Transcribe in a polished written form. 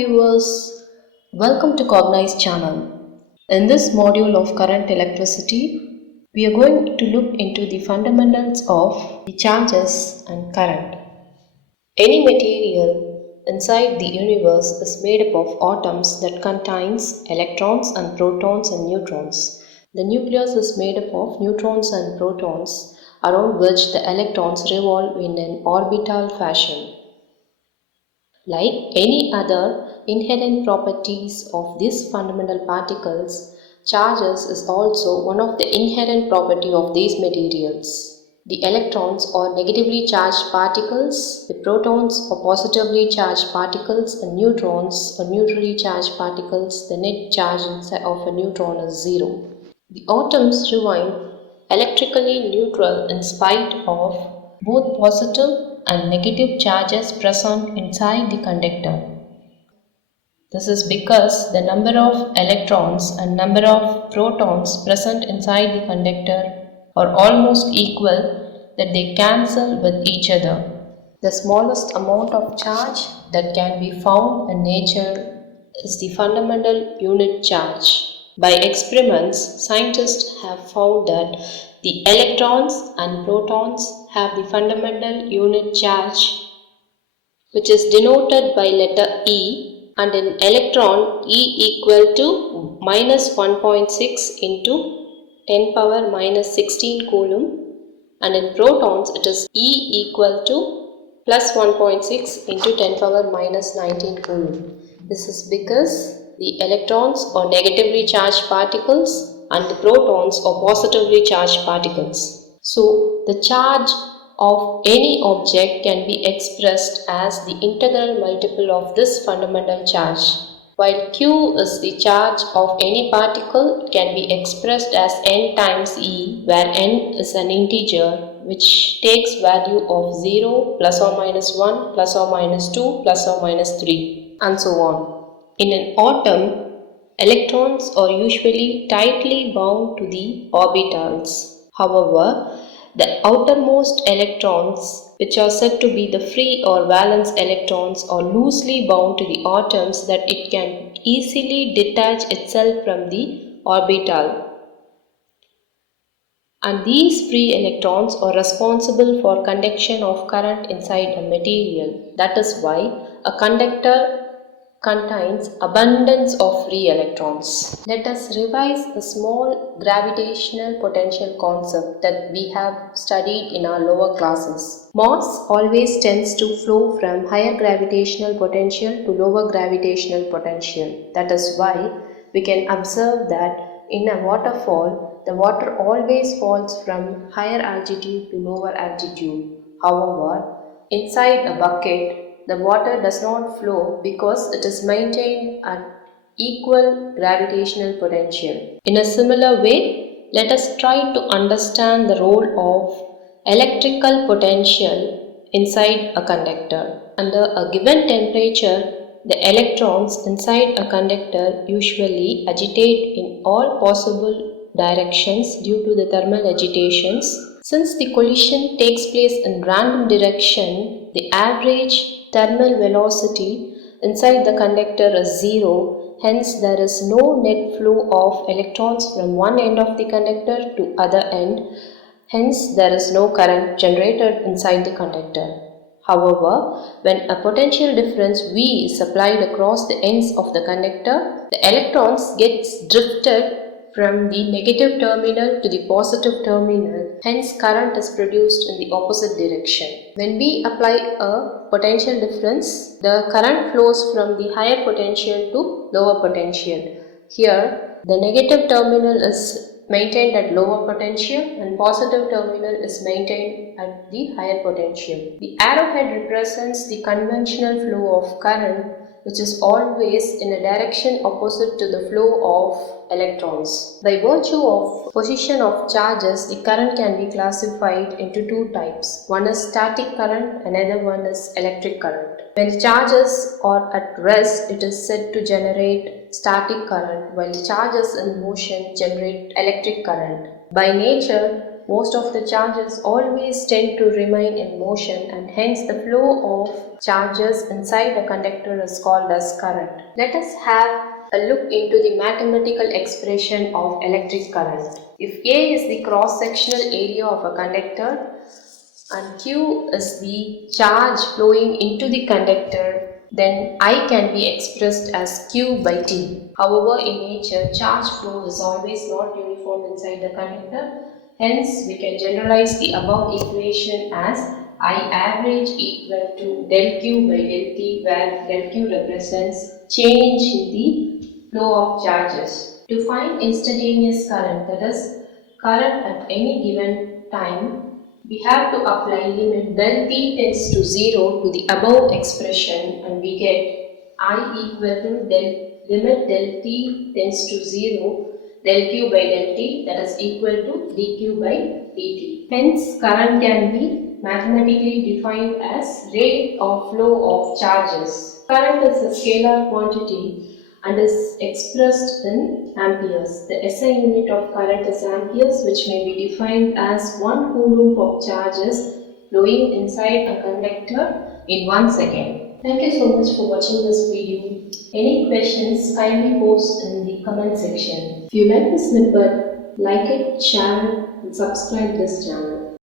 viewers, welcome to Cognize channel. In this module of current electricity, we are going to look into the fundamentals of the charges and current. Any material inside the universe is made up of atoms that contains electrons and protons and neutrons. The nucleus is made up of neutrons and protons around which the electrons revolve in an orbital fashion. Like any other inherent properties of these fundamental particles, charges is also one of the inherent property of these materials. The electrons are negatively charged particles, the protons are positively charged particles, and neutrons are neutrally charged particles. The net charge of a neutron is zero. The atoms remain electrically neutral in spite of both positive and negative charges present inside the conductor. This is because the number of electrons and number of protons present inside the conductor are almost equal that they cancel with each other. The smallest amount of charge that can be found in nature is the fundamental unit charge. By experiments, scientists have found that the electrons and protons have the fundamental unit charge, which is denoted by letter E, and in electron E equal to minus 1.6 into 10 power minus 16 coulomb, and in protons it is E equal to plus 1.6 into 10 power minus 19 coulomb. This is because the electrons are negatively charged particles and the protons are positively charged particles. So, the charge of any object can be expressed as the integral multiple of this fundamental charge. While Q is the charge of any particle, it can be expressed as n times E, where n is an integer which takes value of 0, plus or minus 1, plus or minus 2, plus or minus 3, and so on. In an atom, electrons are usually tightly bound to the orbitals. However, the outermost electrons, which are said to be the free or valence electrons, are loosely bound to the atoms that it can easily detach itself from the orbital. And these free electrons are responsible for conduction of current inside a material. That is why a conductor contains abundance of free electrons. Let us revise a small gravitational potential concept that we have studied in our lower classes. Mass always tends to flow from higher gravitational potential to lower gravitational potential. That is why we can observe that in a waterfall, the water always falls from higher altitude to lower altitude. However, inside a bucket, the water does not flow because it is maintained at equal gravitational potential. In a similar way, let us try to understand the role of electrical potential inside a conductor. Under a given temperature, the electrons inside a conductor usually agitate in all possible directions due to the thermal agitations. Since the collision takes place in random direction, the average thermal velocity inside the conductor is zero, hence there is no net flow of electrons from one end of the conductor to other end, hence there is no current generated inside the conductor. However, when a potential difference V is applied across the ends of the conductor, the electrons get drifted from the negative terminal to the positive terminal, hence current is produced in the opposite direction. When we apply a potential difference, the current flows from the higher potential to lower potential. Here, the negative terminal is maintained at lower potential and positive terminal is maintained at the higher potential. The arrowhead represents the conventional flow of current, which is always in a direction opposite to the flow of electrons. By virtue of position of charges, the current can be classified into two types. One is static current, another one is electric current. When the charges are at rest, it is said to generate static current, while charges in motion generate electric current. By nature, most of the charges always tend to remain in motion, and hence the flow of charges inside a conductor is called as current. Let us have a look into the mathematical expression of electric current. If A is the cross-sectional area of a conductor and Q is the charge flowing into the conductor, then I can be expressed as Q by T. However, in nature, charge flow is always not uniform inside the conductor. Hence, we can generalize the above equation as I average equal to del Q by del T, where del Q represents change in the flow of charges. To find instantaneous current, that is, current at any given time, we have to apply limit del t tends to 0 to the above expression, and we get I equal to limit del t tends to 0 del q by del t, that is equal to dq by dt. Hence, current can be mathematically defined as rate of flow of charges. Current is a scalar quantity and is expressed in amperes. The SI unit of current is amperes, which may be defined as 1 coulomb of charges flowing inside a conductor in 1 second. Thank you so much for watching this video. Any questions, kindly post in the comment section. If you like the snippet, like it, share it and subscribe this channel.